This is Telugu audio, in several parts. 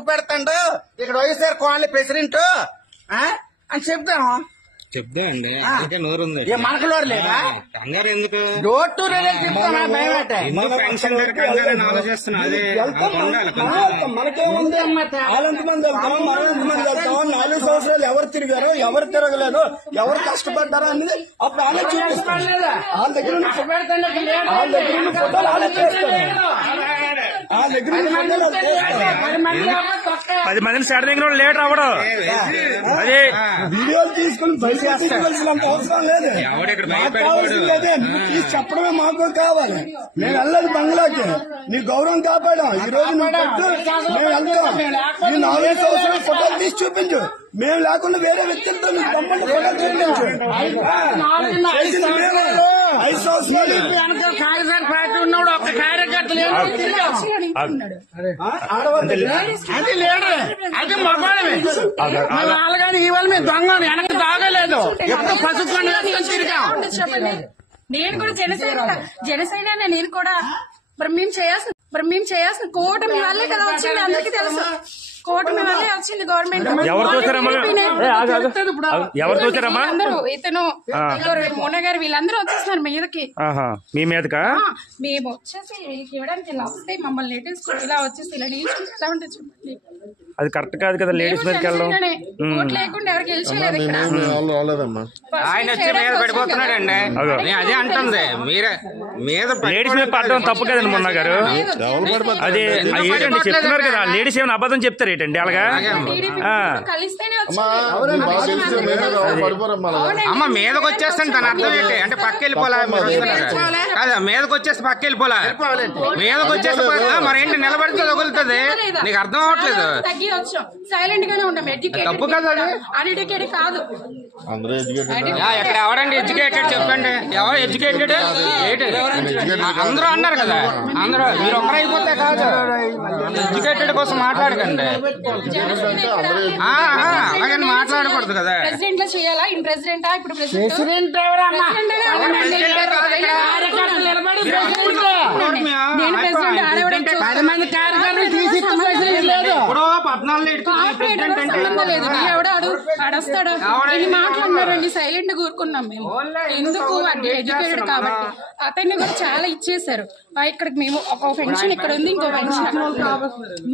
చూపెడతాడు ఇక్కడ వైఎస్ఆర్ కాలనీ ప్రెసిడెంట్ అని చెప్తాము. చెప్దామండి అయితే నోరుంది మనకు నోరు లేదా? కంగారు ఎందుకు? డోర్ టు డోర్ చెప్తాను ఎందుకు పెన్షన్ కంగారు ఆలోచిస్తున్నా? అదే మనకేముంది? వాళ్ళెంతమంది వెళ్తాం, మనం ఎంతమంది వెళ్తాం, 4 సంవత్సరాలు ఎవరు తిరిగారు, ఎవరు తిరగలేదు, ఎవరు కష్టపడ్డారు అనేది అప్పుడు వాళ్ళే చూపిస్తాం. వాళ్ళ దగ్గర ఉన్న ఫోటోలు వాళ్ళే చేస్తారు. వాళ్ళ దగ్గర ఉన్న ఫోటోలు 10 మందిని సెటరింగ్ రోడ్ లేట్ అవ్వడం అదే వీడియోలు తీసుకుని బయట తీసుకోవాల్సినంత అవసరం లేదు. మాకు కావాల్సింది అదే, నువ్వు తీసి చెప్పడమే మాకు కావాలి. మేము వెళ్ళదు బంగ్లాకి, నీ గౌరవం కాపాడాం. ఈ రోజు నువ్వు పెట్టు, మేము వెళ్తాం. నీ 4 సంవత్సరాలు ఫోటోలు తీసి చూపించు. మేము లేకుండా వేరే వ్యక్తులతో నీకు తమ్ముడు ఫోటోలు చూపించు. 5 సంవత్సరాలు పార్టీ ఉన్నాడు ఒక్క కార్యకర్త లేదు. అది లేడు, అది మగవాళ్ళమే. వాళ్ళగాని ఇవాళ మేము దొంగ వెనక్కి తాగలేదు. ఎప్పుడు పసుకొని తిరిగాం. నేను కూడా జనసేన నేను కూడా మరి మేము చేయాల్సిన కూటమి వల్లే కదా వచ్చింది. అందరికీ తెలుసు కూటమి వల్లే వచ్చింది గవర్నమెంట్. ఎవరు చూసారమ్మా? అందరూ ఇతను మోన గారు వీళ్ళందరూ వచ్చేస్తున్నారు మీదకి. మీ మీదకా? మేము వచ్చేసి వీళ్ళకి ఇవ్వడానికి ఇలా వస్తే మమ్మల్ని నెట్టేసుకుని ఇలా వచ్చేసి ఇలా నిల్చుంటే ఎలా ఉంటుంది చూడండి. అది కరెక్ట్ కాదు కదా, లేడీస్ మీదకి వెళ్ళడం. ఓట్ లేకుండా ఎవరికి గెలిచలేదు ఇక్కడ. ఆయన వచ్చి మీద పడిపోతున్నాడండి. అదే అంటుంది మీరే మీద లేడీస్ మీద పడడం తప్పు కదండి మొన్న గారు. అదే ఏంటండి చెప్తున్నారు కదా, లేడీస్ ఏమైనా అబద్ధం చెప్తారు ఏంటండి అలాగా? అమ్మ మీదకి వచ్చేస్తాను తన అర్థం ఏంటి అంటే పక్క వెళ్ళిపోలే కాదా? మీదకి వచ్చేస్తే పక్క వెళ్ళిపోలే, మీదకి వచ్చేస్తే మరేంటి నిలబడితే తగులుతుంది. నీకు అర్థం అవ్వట్లేదు. సైలెంట్ గానే ఉంటాం. తప్పు కదా అది, అన్ఎడ్యుకేటెడ్ కాదు. ఇక్కడ ఎవరండి ఎడ్యుకేటెడ్ చెప్పండి? ఎవరు ఎడ్యుకేటెడ్? అందరూ అన్నారు కదా, అందరూ మీరు ఒక్కరైపోతే కాదు. ఎడ్యుకేటెడ్ కోసం మాట్లాడకండి, అలాగని మాట్లాడకూడదు కదా. ప్రెసిడెంట్ లో చేయాలా? ఇన్ ప్రెసిడెంటా? ఇప్పుడు ప్రెసిడెంట్ అడస్తాడు ఇన్ని మాట్లాడినారండి. సైలెంట్ కూరుకున్నాం మేము. ఎందుకు ఎడ్యుకేటెడ్ కాబట్టి అతన్ని కూడా చాలా ఇచ్చేసారు. ఇక్కడికి మేము ఒక పెన్షన్ ఇక్కడ ఉంది, ఇంకో పెన్షన్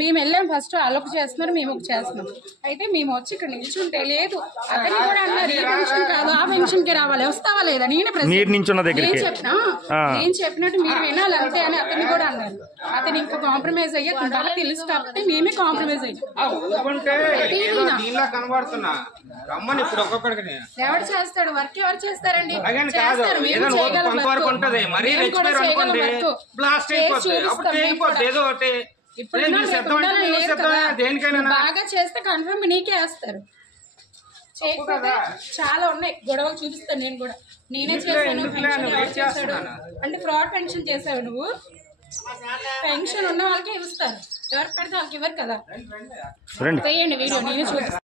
మేము వెళ్ళాం. ఫస్ట్ అలొక చేస్తున్నారు, మేము ఒక చేస్తున్నాం. అయితే మేము వచ్చి ఇక్కడ నిల్చుంటే లేదు, అతన్ని కూడా అన్నారు ఈ పెన్షన్ కాదు ఆ పెన్షన్ కి రావాలి, వస్తావా లేదా? నేను చెప్పినట్టు మీరు వినాలి అంతే అని అతన్ని కూడా అన్నారు. అతను ఇంకా కాంప్రమైజ్ అయ్యి బాగా తెలుసు కాబట్టి మేమే కాంప్రమైజ్ అయ్యాం. ఎవరు చేస్తాడు వర్క్? ఎవరు చేస్తారండి? చేస్తారు, మేము చేయగలం బాగా చేస్తే కన్ఫర్మ్ నీకే వేస్తారు. చేయకపోతే చాలా ఉన్నాయి గొడవలు చూపిస్తాను. నేను కూడా నేనే చేశాను. చేశాడు అంటే ఫ్రాడ్ పెన్షన్ చేసావు నువ్వు. పెన్షన్ ఉన్న వాళ్ళకే ఇస్తారు, ఎవరు పెడితే వాళ్ళకి ఇవ్వరు కదా. వేయండి వీడియో, నేనే చూపిస్తాను.